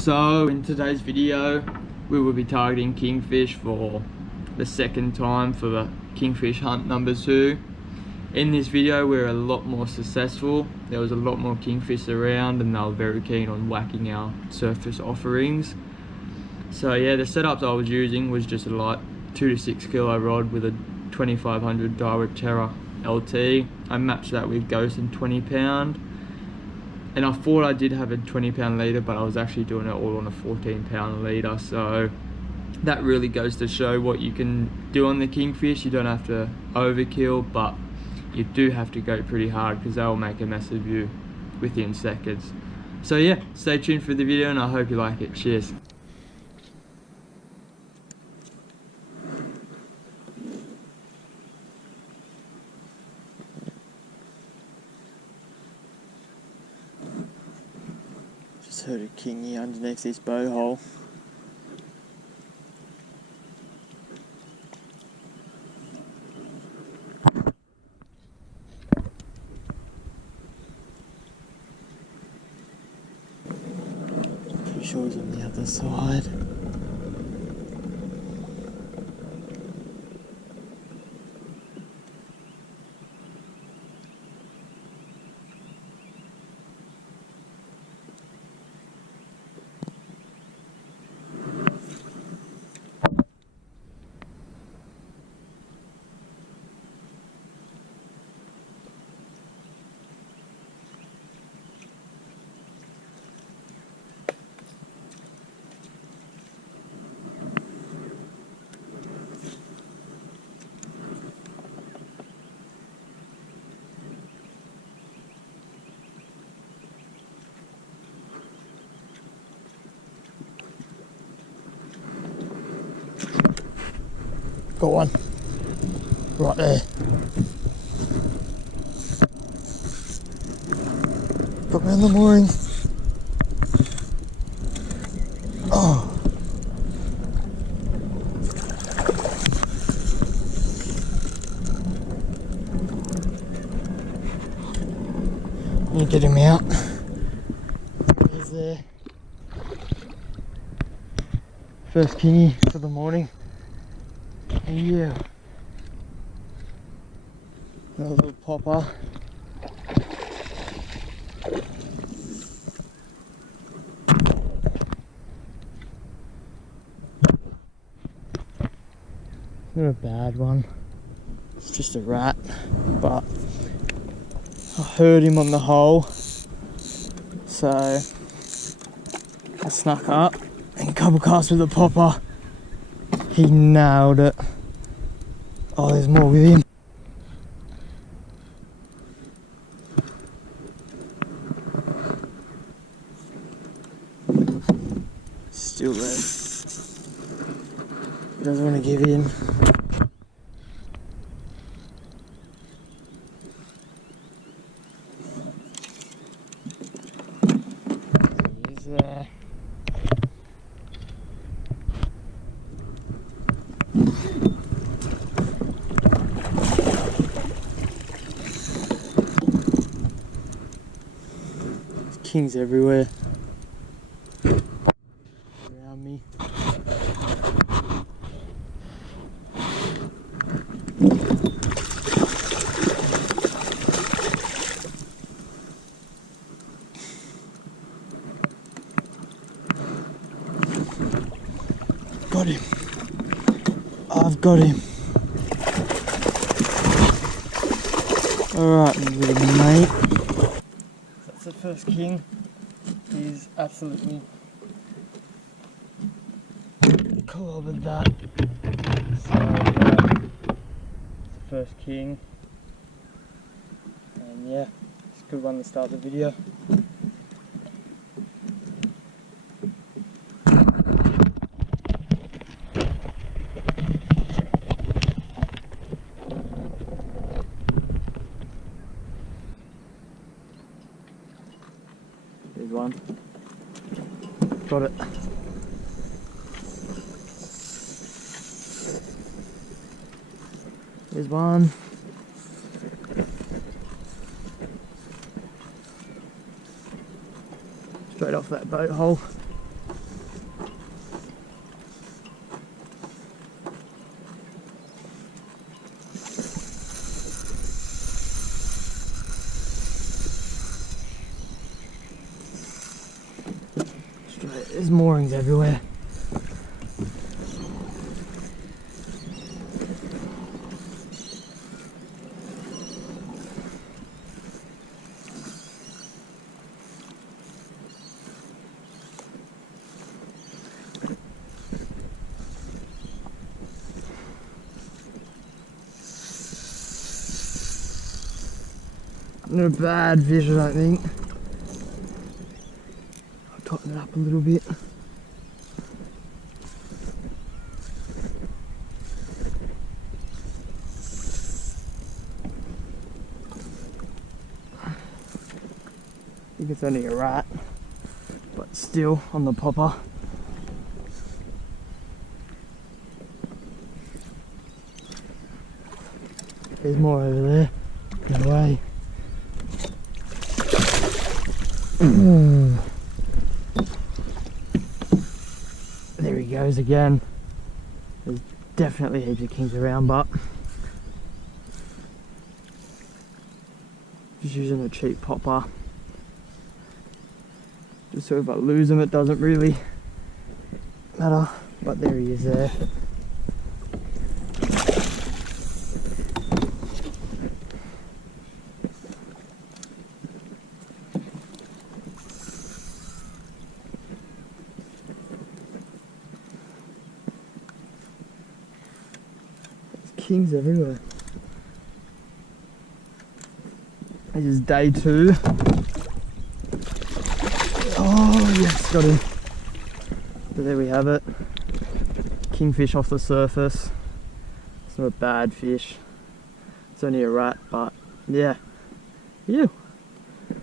So in today's video we will be targeting kingfish for the second time for the kingfish hunt number 2. In this video we're a lot more successful. There was a lot more kingfish around and they were very keen on whacking our surface offerings. So yeah, the setups I was using was just a light 2 to 6 kilo rod with a 2500 Direct Terror LT. I matched that with Ghost and 20 pound. And I thought I did have a 20 pound leader, but I was actually doing it all on a 14 pound leader. So that really goes to show what you can do on the kingfish. You don't have to overkill, but you do have to go pretty hard because they'll make a mess of you within seconds. So yeah, stay tuned for the video and I hope you like it. Cheers. Just heard a kingy underneath this bow hole. Pretty sure it's on the other side. Got one right there. Got me on the mooring. Oh, I'm gonna get him out. He's there. First kingy for the morning. Yeah, another little popper. Not a bad one, it's just a rat, but I heard him on the hole, so I snuck up and couple casts with the popper. He nailed it. Oh, there's more with him. Still there. He doesn't want to give in. He's there. Kings everywhere around me. Got him. I've got him. Alright, little mate. That's the first king. He's absolutely clobbered that. So it's the first king. And yeah, it's a good one to start the video. There's one. Got it. There's one. Straight off that boat hole. There's moorings everywhere. Not a bad fish, I don't think. I'll tighten it up a little bit. I think it's only a rat, but still on the popper. There's more over there. No way. There he goes again. There's definitely heaps of kings around, but just using a cheap popper. Just so if I lose him, it doesn't really matter. But there he is there. Kings everywhere. This is day 2. Oh yes, got him. So there we have it. Kingfish off the surface. It's not a bad fish. It's only a rat, but yeah. Ew.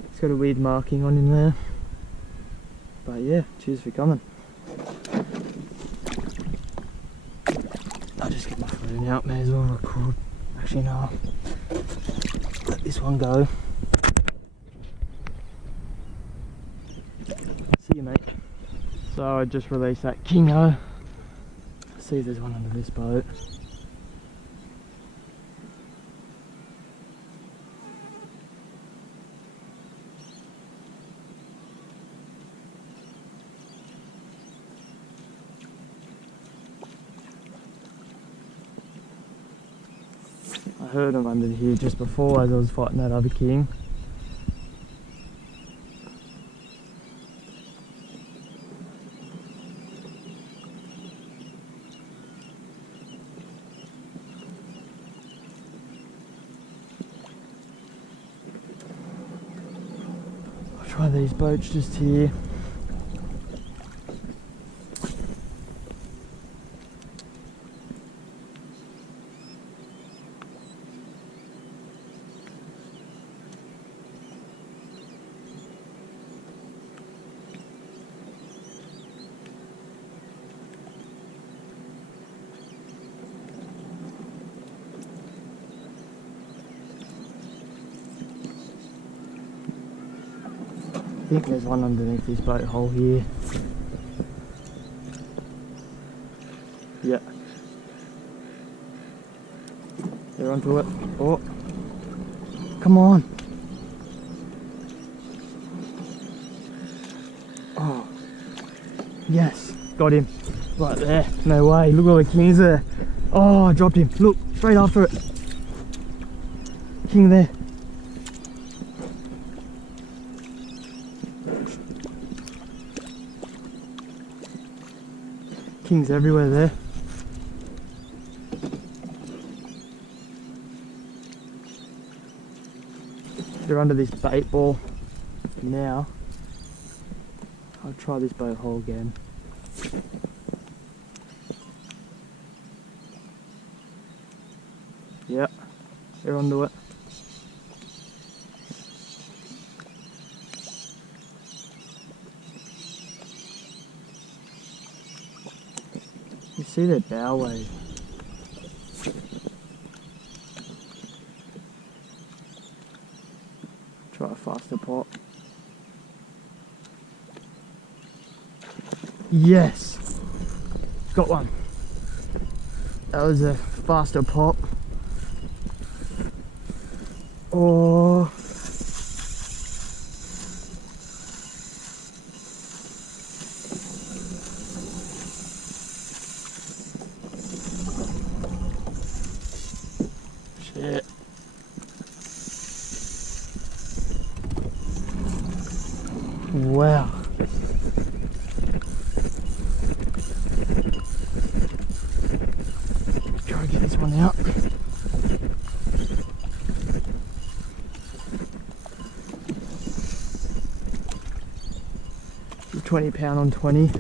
It's got a weird marking on him there. But yeah, cheers for coming. I'll just get my phone out, may as well record. Actually no, let this one go. See you, mate. So I just released that kingo. See if there's one under this boat. I heard him under here just before as I was fighting that other king. I'll try these boats just here. I think there's one underneath this boat hole here. Yeah. They're onto it. Oh. Come on. Oh. Yes. Got him. Right there. No way. Look at all the kings there. Oh, I dropped him. Look. Straight after it. King there. Kings everywhere there. They're under this bait ball now. I'll try this boat hole again. Yep, they're onto it. You see that bow wave? Try a faster pot. Yes! Got one. That was a faster pop. Oh. Yeah. Wow. Try to get this one out. The 20 pound on 20.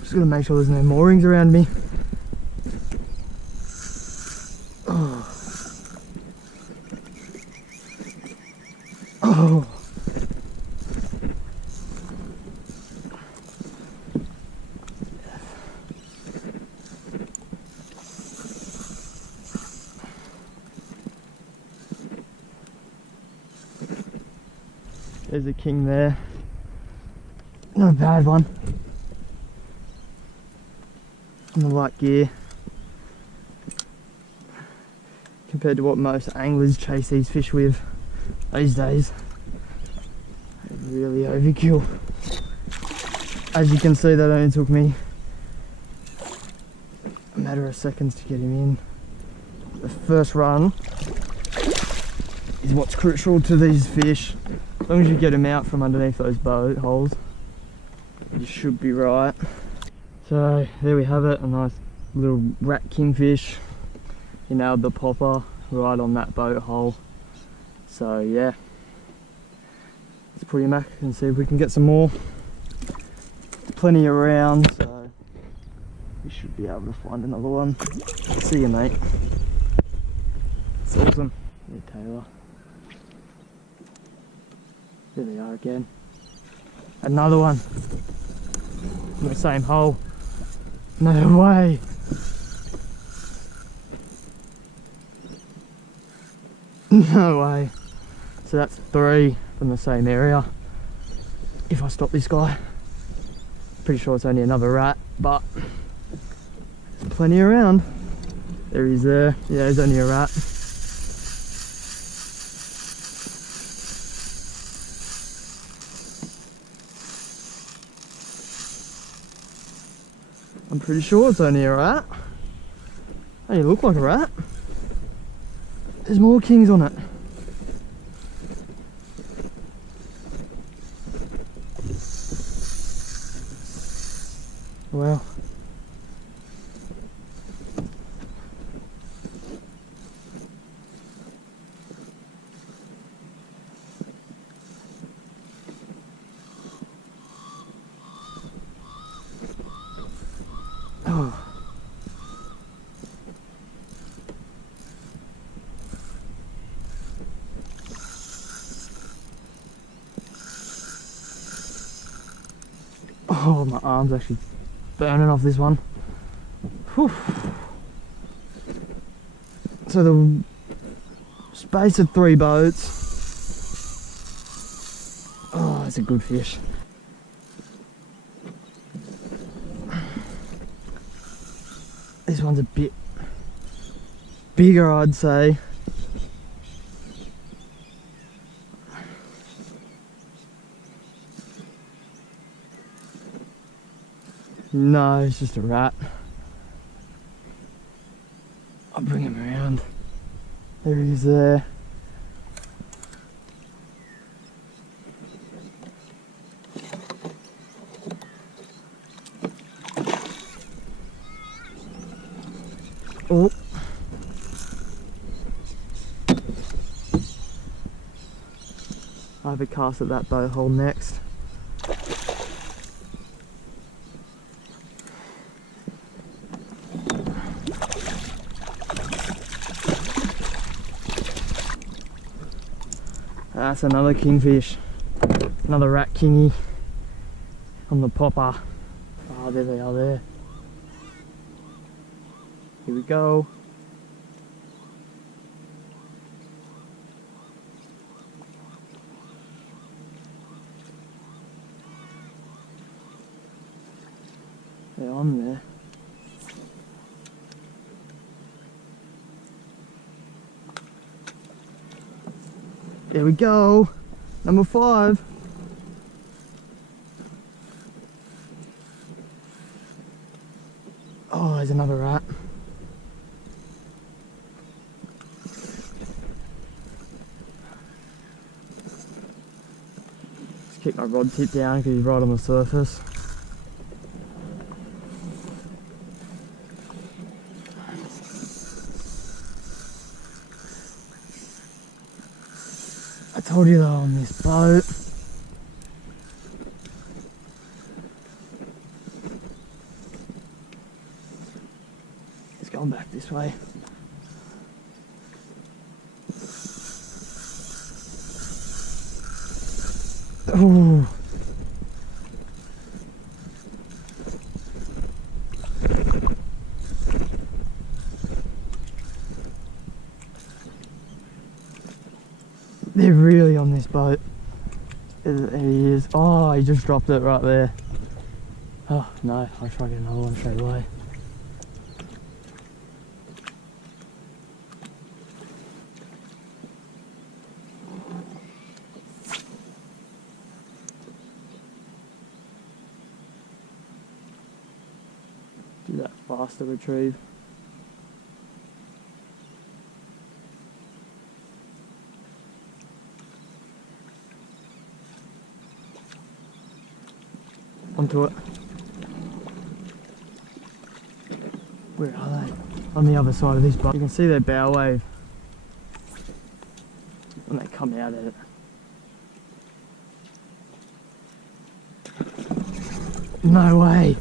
Just gotta make sure there's no moorings around me. Oh. Oh. There's a king there. Not a bad one. On the light gear. Compared to what most anglers chase these fish with these days. Really overkill. As you can see, that only took me a matter of seconds to get him in. The first run is what's crucial to these fish. As long as you get them out from underneath those boat holes, you should be right. So there we have it, a nice little rat kingfish. He nailed the popper right on that boat hole. So yeah, let's put him back and see if we can get some more. Plenty around, so we should be able to find another one. See you, mate. It's awesome. Yeah, Taylor. There they are again. Another one. In the same hole. No way. No way. So that's 3 from the same area. If I stop this guy. Pretty sure it's only another rat, but there's plenty around. There he is there. Yeah, he's only a rat. I'm pretty sure it's only a rat. Hey, you look like a rat. There's more kings on it. Wow. Oh. Oh, my arm's actually burning off this one. Whew. So the space of 3 boats. Oh, it's a good fish. This one's a bit bigger, I'd say. No, it's just a rat. I'll bring him around. There he is there. Oh. I have a cast at that boat hole next. That's another kingfish. Another rat kingy on the popper. Oh, there they are there. Here we go. Yeah, I'm there. There we go. Number 5. Oh, there's another rat. Just keep my rod tip down because he's right on the surface. I told you though on this boat. It's going back this way. Oh. They're really on this boat. There he is. Oh, he just dropped it right there. Oh no, I'll try to get another one straight away. Do that faster retrieve. Onto it. Where are they? On the other side of this boat. You can see their bow wave when they come out at it. No way!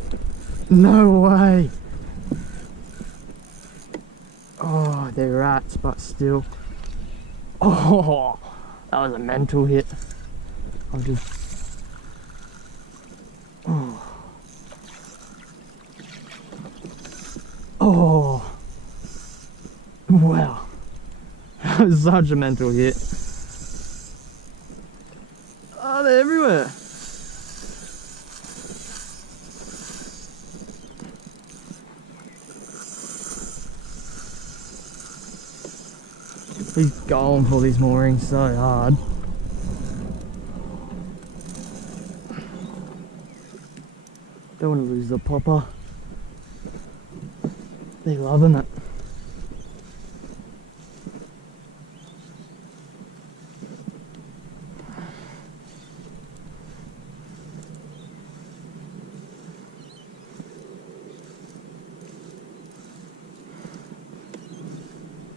No way! Oh, they're rats, but still. Oh, that was a mental hit. I'll just. Oh. Oh. Wow. That was such a mental hit. Oh, they're everywhere. He's going for these moorings so hard. Don't want to lose the popper. They're loving it.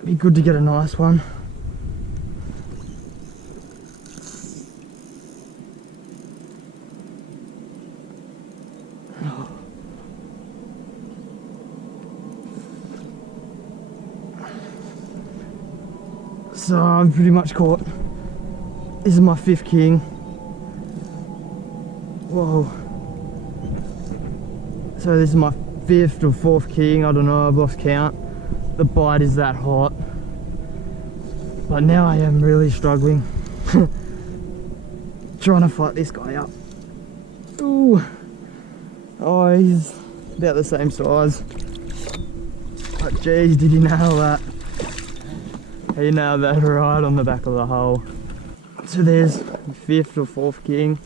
Be good to get a nice one. So I'm pretty much caught. This is my 5th king. Whoa. So this is my 5th or 4th king, I don't know, I've lost count. The bite is that hot. But now I am really struggling. Trying to fight this guy up. Ooh. Oh, he's about the same size. But geez, did he nail that? He nailed that right on the back of the hull. So there's 5th or 4th king.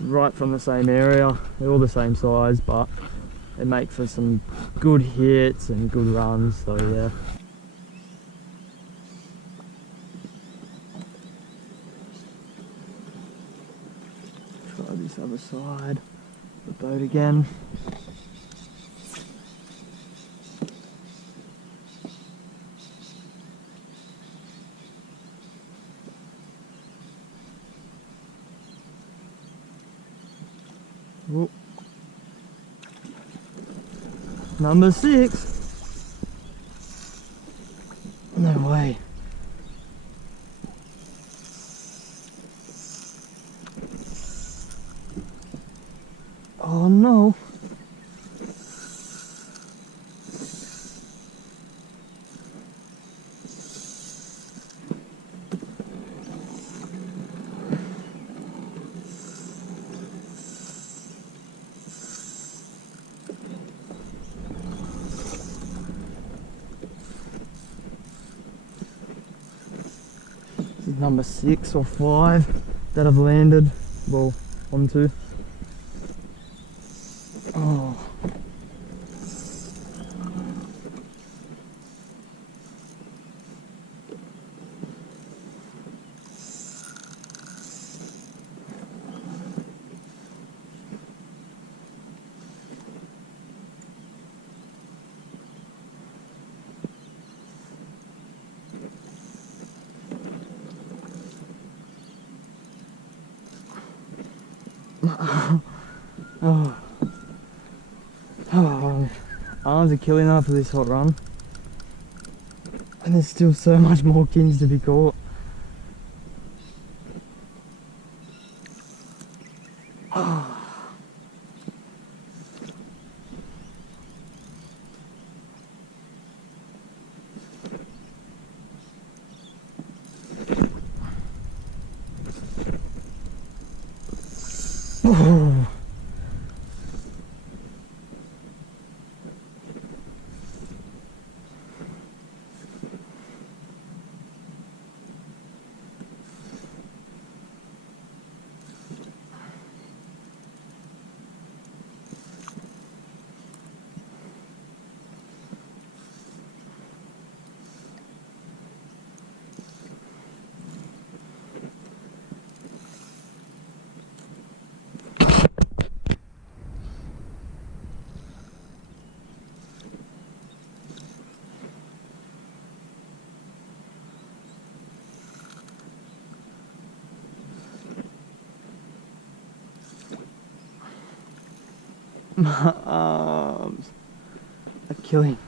Right from the same area. They're all the same size, but they make for some good hits and good runs, so yeah. Try this other side of the boat again. Whoop. Number 6. No way. Oh no. is number 6 or 5 that I've landed, well, onto. Oh. Oh. Oh, arms are killing after this hot run, and there's still so much more kings to be caught. Oh. Oh. My arms are killing.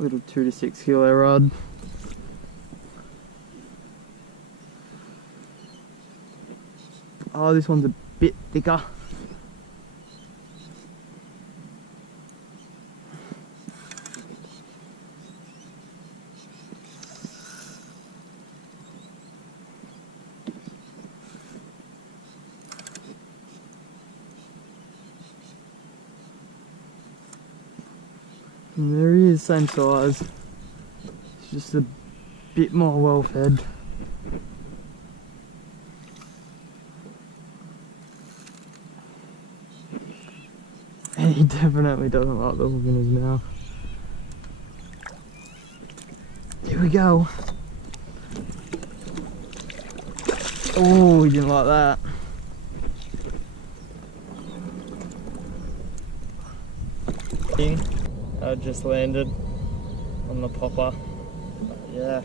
Little 2 to 6 kilo rod. Oh, this one's a bit thicker. And there he is, same size. It's just a bit more well fed. And he definitely doesn't like the hook in his mouth. Here we go. Oh, he didn't like that. I just landed on the popper. Yeah.